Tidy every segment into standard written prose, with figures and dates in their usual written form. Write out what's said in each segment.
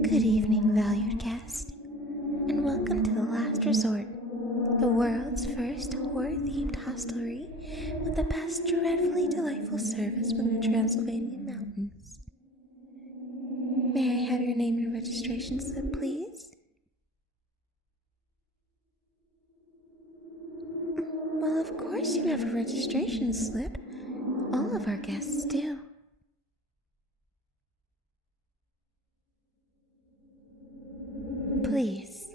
Good evening, valued guest, and welcome to the Last Resort, the world's first horror-themed hostelry with the best dreadfully delightful service within the Transylvanian mountains. May I have your name and registration slip, please? Well, of course you have a registration slip. All of our guests do. Please,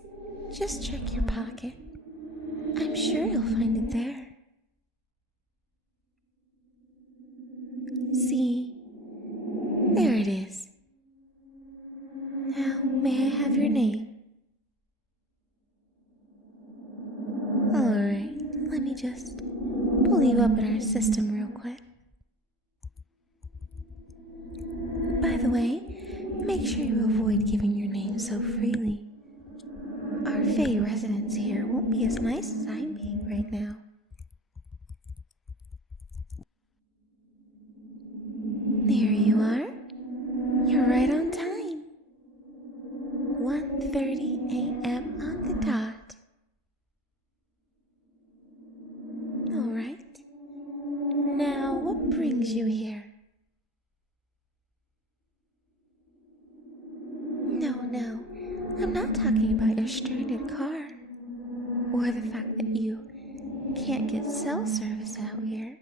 just check your pocket. I'm sure you'll find it there. See, there it is. Now, may I have your name? Alright, let me just pull you up in our system real quick. By the way, make sure you avoid giving your name so freely. Our Fae residents here won't be as nice as I'm being right now. There you are. You're right on time. 1:30 a.m. on the dot. Alright. Now, what brings you here? No, I'm not talking about your stranded car, or the fact that you can't get cell service out here.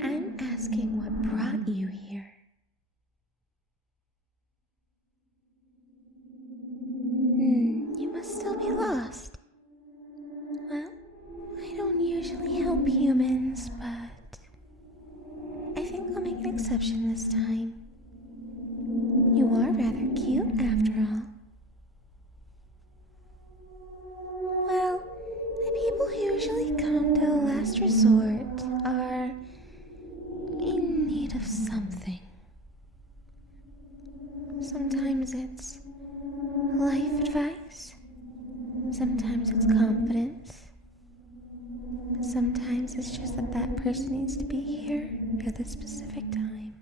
I'm asking what brought you here. You must still be lost. Well, I don't usually help humans, but I think I'll make an exception this time. You are rather cute, after all. Well, the people who usually come to the Last Resort are in need of something. Sometimes it's life advice. Sometimes it's confidence. Sometimes it's just that that person needs to be here at this specific time.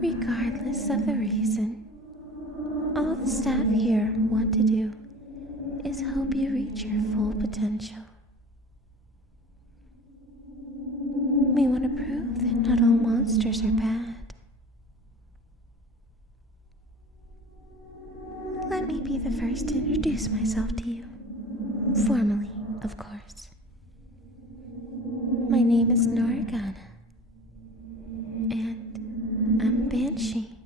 Regardless of the reason, all the staff here want to do is help you reach your full potential. We want to prove that not all monsters are bad. Let me be the first to introduce myself to you. Formally, of course. My name is Noragana, and I'm Banshee.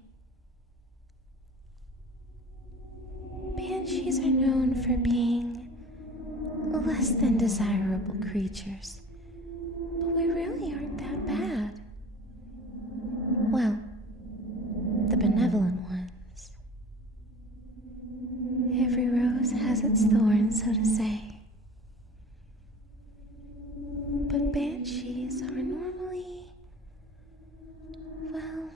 Banshees are known for being less than desirable creatures, but we really aren't that bad. Well, the benevolent ones. Every rose has its thorns, so to say. But banshees are normally, well,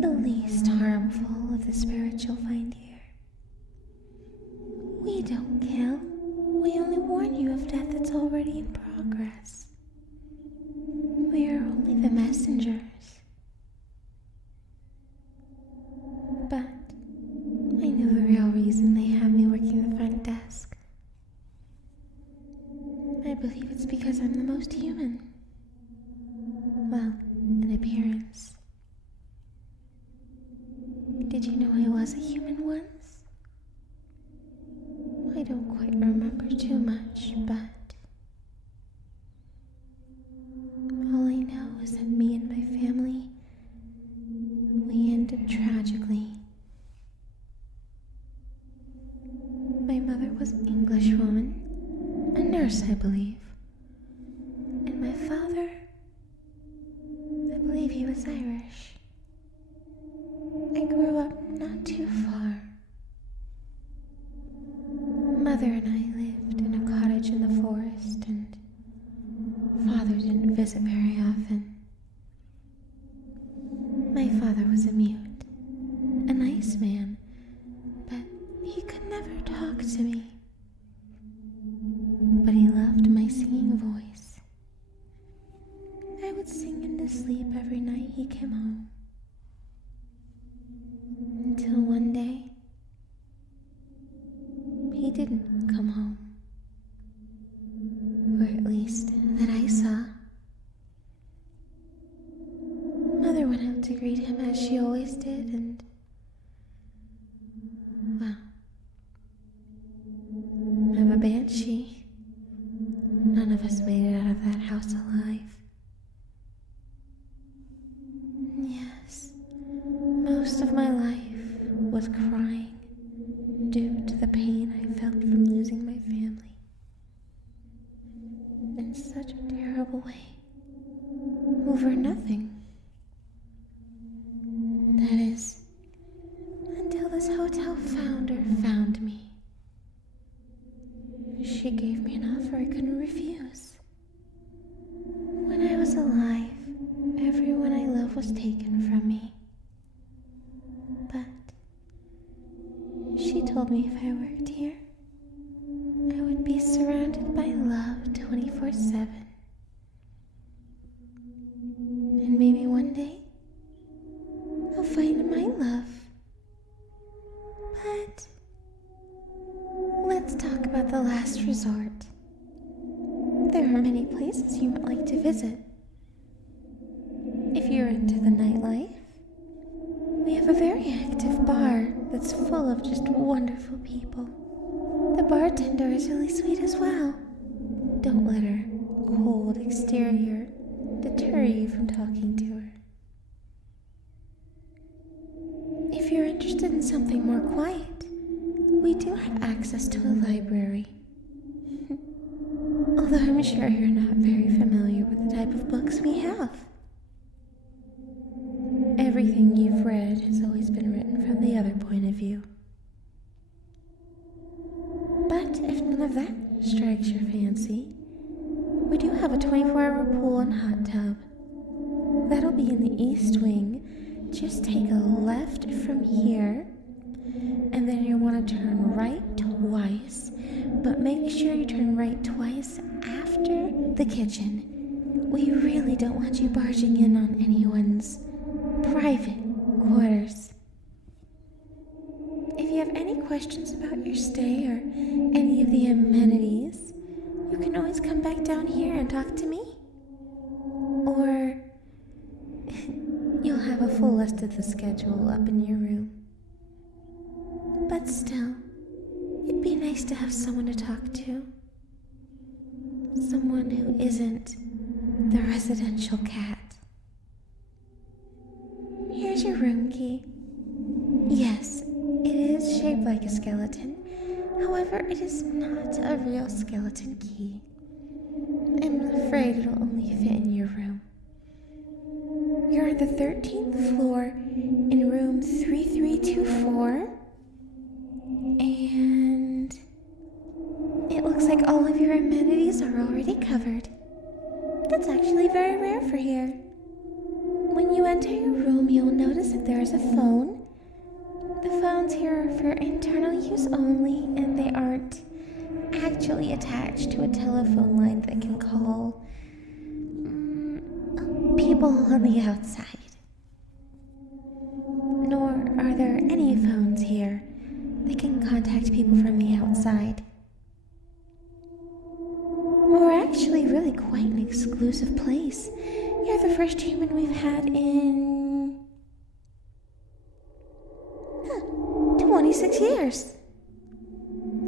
the least harmful of the spirits you'll find here. We don't kill. We only warn you of death that's already in progress. We are only the messengers. But I know the real reason they have me working the front desk. I believe it's because I'm the most human. Well, in appearance. Did you know I was a human once? I don't quite remember too much, but all I know is that me and my family, we ended tragically. My mother was an English woman, a nurse, I believe, and my father, I believe he was Irish. I grew up not too far. Mother and I lived in a cottage in the forest, and father didn't visit very often. My father was a mute, a nice man, but he could never talk to me. But he loved my singing voice. I would sing into sleep every night he came home. Until one day, he didn't come home. Or at least that I saw. Mother went out to greet him as she always did, and well, I'm a Banshee. None of us made it out of that house alive. Yes, most of my life was crying due to the pain I felt from losing my family in such a terrible way over nothing. That is, until this hotel founder found me. She gave me an offer I couldn't refuse. When I was alive, everyone I loved was taken from me. But she told me if I worked here, I would be surrounded by love 24/7. And maybe one day, I'll find my love. But let's talk about the last resort. There are many places you might like to visit. If you're into the nightlife, we have a very active bar that's full of just wonderful people. The bartender is really sweet as well. Don't let her cold exterior deter you from talking to her. If you're interested in something more quiet, we do have access to a library. Although I'm sure you're not very familiar with the type of books we have. Everything you've read has always been written from the other point of view. But if none of that strikes your fancy, we do have a 24-hour pool and hot tub. That'll be in the east wing. Just take a left from here, and then you want to turn right twice, but make sure you turn right twice after the kitchen. We really don't want you barging in on anyone's private quarters. If you have any questions about your stay or any of the amenities, you can always come back down here and talk to me. Or you'll have a full list of the schedule up in your room. But still, it'd be nice to have someone to talk to. Someone who isn't the residential cat. Here's your room key. Yes, it is shaped like a skeleton. However, it is not a real skeleton key. I'm afraid it'll only fit in your room. You're on the 13th floor in room 3324. And it looks like all of your amenities are already covered. That's actually very rare for here. When you enter your room, you'll notice that there is a phone. The phones here are for internal use only, and they aren't actually attached to a telephone line that can call people on the outside. Nor are there any phones here that can contact people from the outside. We're actually really quite an exclusive place. You're the first human we've had in 26 years.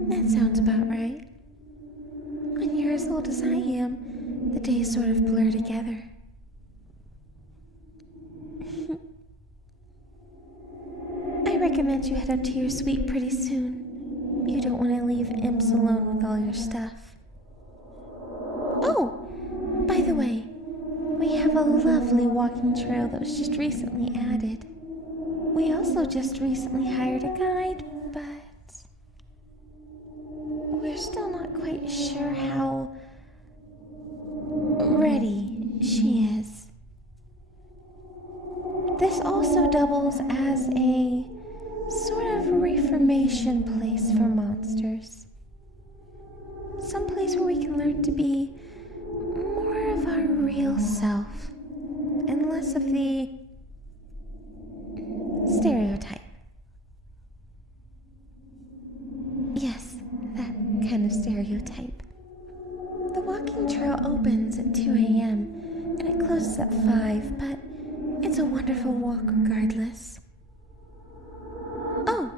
That sounds about right. When you're as old as I am, the days sort of blur together. I recommend you head up to your suite pretty soon. You don't want to leave imps alone with all your stuff. Oh, by the way, we have a lovely walking trail that was just recently added. We also just recently hired a guide, but we're still not quite sure how ready she is. This also doubles as a sort of reformation place for monsters. Some place where we can learn to be more of our real self and less because of the stereotype. Yes, that kind of stereotype. The walking trail opens at 2 a.m. and it closes at 5, but it's a wonderful walk regardless. Oh,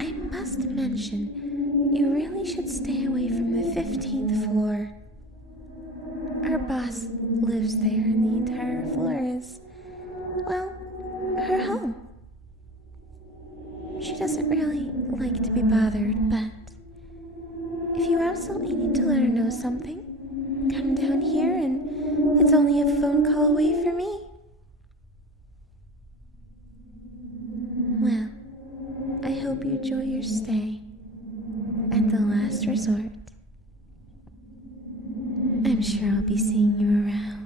I must mention, you really should stay away from the 15th floor. Our boss lives there and the entire floor is, well, her home. She doesn't really like to be bothered, but if you absolutely need to let her know something, come down here and it's only a phone call away from me. Well, I hope you enjoy your stay at the last resort. I'm sure I'll be seeing you around.